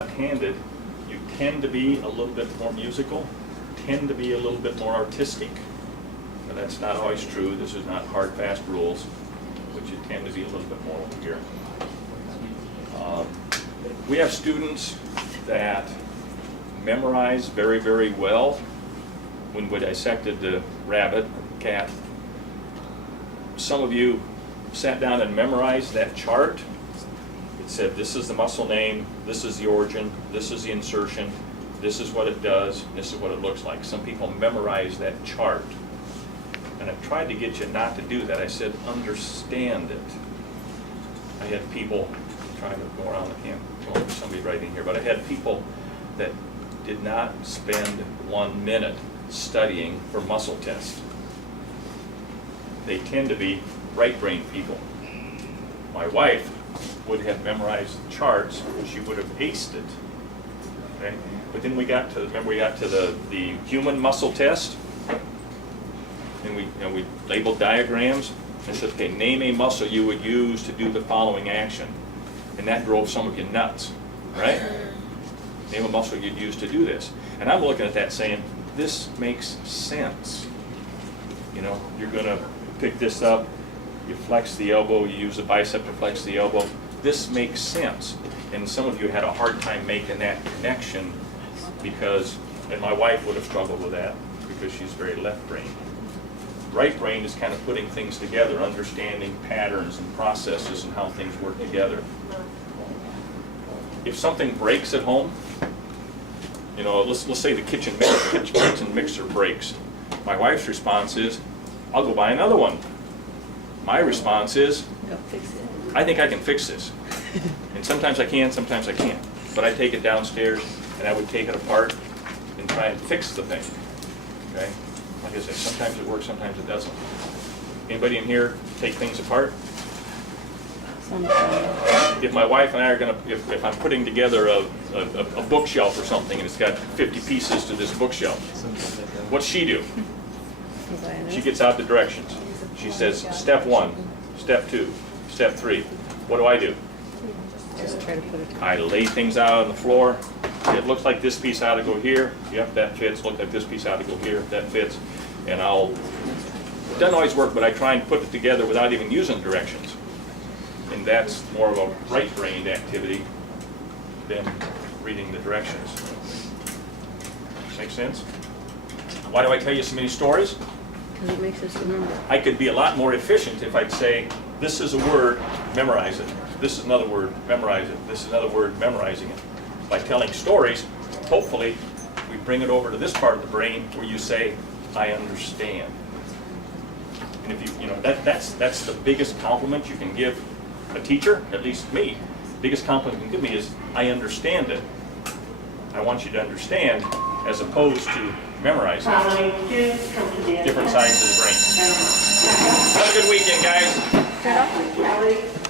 Handed, you tend to be a little bit more musical, tend to be a little bit more artistic. Now, that's not always true. This is not hard, fast rules, but you tend to be a little bit more over here. We have students that memorize very, very well. When we dissected the rabbit, cat, some of you sat down and memorized that chart. It said, this is the muscle name, this is the origin, this is the insertion, this is what it does, this is what it looks like. Some people memorize that chart. And I tried to get you not to do that. I said, understand it. I had people, trying to go around, I can't go over somebody right in here, but I had people that did not spend 1 minute studying for muscle tests. They tend to be right brain people. My wife would have memorized the charts, she would have aced it. Okay? But then we got to, remember we got to the human muscle test, and we labeled diagrams and said, okay, name a muscle you would use to do the following action. And that drove some of you nuts, right? Name a muscle you'd use to do this. And I'm looking at that saying, this makes sense. You know, you're gonna pick this up, you flex the elbow, you use the bicep to flex the elbow. This makes sense. And some of you had a hard time making that connection because, and my wife would have struggled with that because she's very left-brained. Right brain is kind of putting things together, understanding patterns and processes and how things work together. If something breaks at home, you know, let's say the kitchen mixer breaks. My wife's response is, I'll go buy another one. My response is, Go fix it. I think I can fix this. And sometimes I can, sometimes I can't. But I take it downstairs and I would take it apart and try and fix the thing. Okay? Like I said, sometimes it works, sometimes it doesn't. Anybody in here take things apart? Sometimes. If my wife and I are gonna, if I'm putting together a bookshelf or something and it's got 50 pieces to this bookshelf, what's she do? She gets out the directions. She says, step 1, step 2, step 3. What do? Just try to put it together. I lay things out on the floor. It looks like this piece ought to go here. Yep, that fits. Look like this piece ought to go here. That fits. And it doesn't always work, but I try and put it together without even using directions. And that's more of a right-brained activity than reading the directions. Make sense? Why do I tell you so many stories? Because it makes us remember. I could be a lot more efficient if I'd say, this is a word, memorize it. This is another word, memorize it. This is another word, memorizing it. By telling stories, hopefully, we bring it over to this part of the brain where you say, I understand. And if you know, that's the biggest compliment you can give a teacher, at least me. The biggest compliment you can give me is, I understand it. I want you to understand, as opposed to memorizing different sides of the brain. Have a good weekend, guys. Turn off.